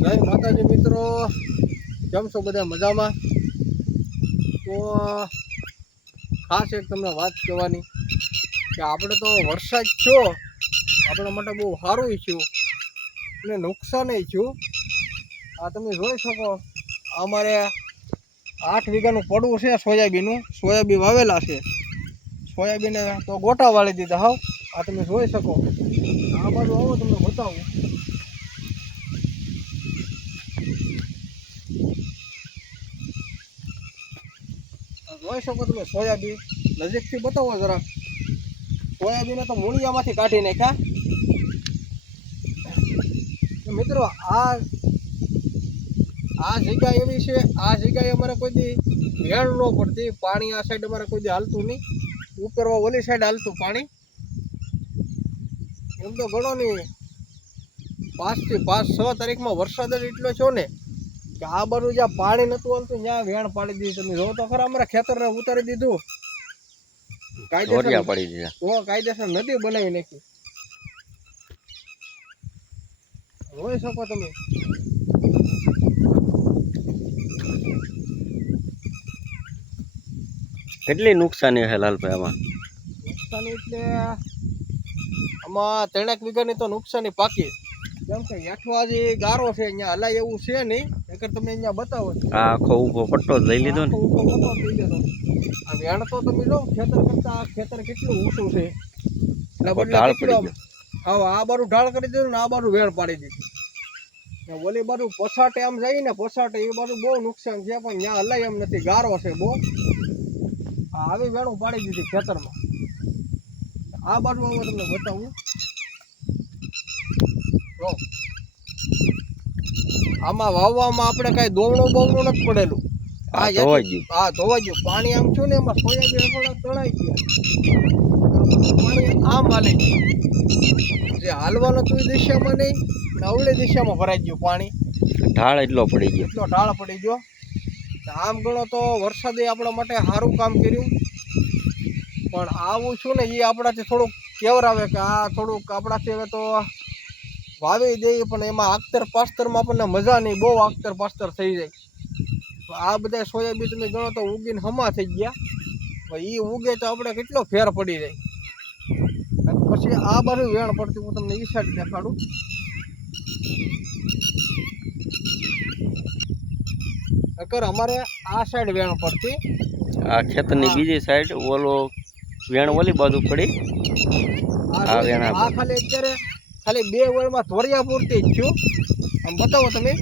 જય માતાજી મિત્રો, કેમ છો બધા મજામાં? તો ખાસ એક તમને વાત કહેવાની કે આપણે તો વરસાદ થયો આપણા માટે બહુ સારું થયું અને નુકસાન થયું. આ તમે જોઈ શકો, અમારે 8 વીઘાનું પડવું છે સોયાબીન વાવેલા છે. સોયાબીન તો ગોટા વાળી દીધા હાવ. આ તમે જોઈ શકો, આ બાજુ આવો તમને બતાવું. જોઈ શકો તમે સોયાબીન, નજીકથી બતાવો જરા. સોયાબીન તો મૂળિયામાંથી કાઢી નાખ્યા. મિત્રો આ જગ્યા એવી છે, આ જગ્યાએ અમારે કોઈ દી ભેળ ન પડતી. પાણી આ સાઈડ અમારે કોઈ દી હાલતું નહીં, ઉપરવા ઓલી સાઈડ હાલતું પાણી. એમ તો ગણો નહીં, 5 થી 6 તારીખમાં વરસાદ જ એટલો છો ને કે આ બાજુ જ્યાં પાણી નતું હાલતું ત્યાં વેણ પાડી દીધી. તમે જો તો ખરા, અમારા ખેતરને ઉતારી દીધું, કાયદેસર નદી બનાવી નાખી. જોઈ શકો તમે. કેટલી નુકસાની છે લાલભાઈ આમાં? નુકસાની એટલે આમાં 3 વીઘાની તો નુકસાની પાકી. કેમ કે હેઠવા જે ગારો છે અહીંયા હલાય એવું છે નહીં, નકર તમે અહીંયા બતાવો. આ આખો ઊભો પટ્ટો જ લઈ લીધો ને. આ વેણ તો તમે જો ખેતર કરતા આ ખેતર કેટલું ઊંચું છે. ઢાળ પડી ગયો. હા, આ બાજુ ઢાળ કરી દીધું ને આ બાજુ વેણ પાડી દીધી. ઓલી બાજુ પછાટે આમ જાય ને, પછાટે એ બાજુ બહુ નુકસાન છે, પણ ત્યાં હલાય એમ નથી, ગારો છે બહુ. આવી વેણું પાડી દીધી ખેતરમાં. આ બાજુ આવો તમને બતાવું. આમાં વાવવામાં આપણે કઈ દોવણું બોવણું નથી પડેલું. ધોવાઈ ગયું પાણી આમ છું ને, એમાં સોયાબીન થોડા તણાઈ ગયા. પાણી આમ હાલે, જે હાલવાનું હતું એ દિશામાં નહીં, અવળી દિશામાં ભરાઈ ગયું પાણી. ઢાળ એટલો પડી ગયો, એટલો ઢાળ પડી ગયો. આમ ગણો તો વરસાદે આપણા માટે સારું કામ કર્યું, પણ આવું છું ને એ આપણાથી થોડુંક કેવરાવે કે આ થોડુંક આપણાથી હવે તો વાવી દઈએ, પણ એમાં આખતર પાસ્તરમાં આપણને મજા નહીં, બહુ આખતર પાસ્તર થઈ જાય. તો આ બધા સોયાબીન તમે ગણો તો ઉગીને હમા થઈ ગયા. એ ઉગે તો આપણે કેટલો ફેર પડી જાય. પછી આ બાજુ વેણ પડતી, હું તમને એ સાઈડ દેખાડું. અમારે આ સાઈડ વેણ પડતી, આ ખેતરની બીજી સાઈડ ઓલો વેણ ઓલી બાજુ પડી. આ વેણ આ ખાલી અત્યારે ખાલી 2 વર્ષમાં ધોરિયા પૂરતી જ થયું. આમ બતાવો તમે,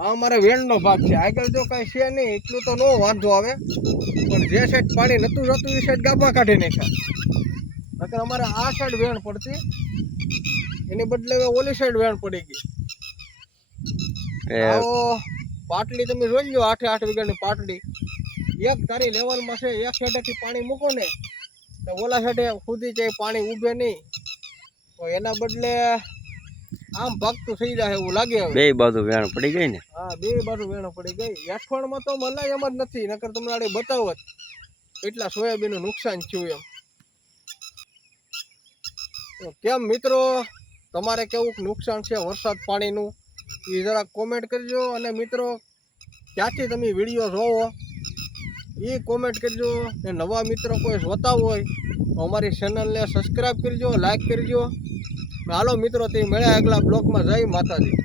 આ અમારે વેણનો ભાગ છે. આગળ જો કાંઈ છે નહીં એટલું તો ન વાંધો આવે, પણ જે સાઈડ પાણી નતું જતું એ સાઈડ ગાભા કાઢી નાખ્યા. નકર અમારે આ સાઈડ વેણ પડતી, એની બદલે ઓલી સાઈડ વેણ પડી ગઈ. પાટલી તમે જોઈ લો, 8 વીઘાની પાટલી એક તારી લેવલમાં છે. એક સાઈડેથી પાણી મૂકો ને તો ઓલા સાઈડે સુધી જાય પાણી ઉભે નહીં, તો એના બદલે આમ ભાગતું થઈ જાય એવું લાગે. બે બાજુ વેણ પડી ગઈ ને. હા, 2 બાજુ વેણ પડી ગઈ. હેઠવાણમાં તો મલાય એમ જ નથી, નકર તમને આડે બતાવો એટલા સોયાબીનનું નુકસાન થયું એમ. કેમ મિત્રો, તમારે કેવું નુકસાન છે વરસાદ પાણીનું એ જરાક કોમેન્ટ કરજો. અને મિત્રો, ક્યાંથી તમે વિડીયો જોવો એ કોમેન્ટ કરજો. ને નવા મિત્રો કોઈ જોતા હોય તો અમારી ચેનલને સબસ્ક્રાઈબ કરજો, લાઈક કરજો. હાલો મિત્રો, તે મળ્યા આગલા બ્લોગમાં. જય માતાજી.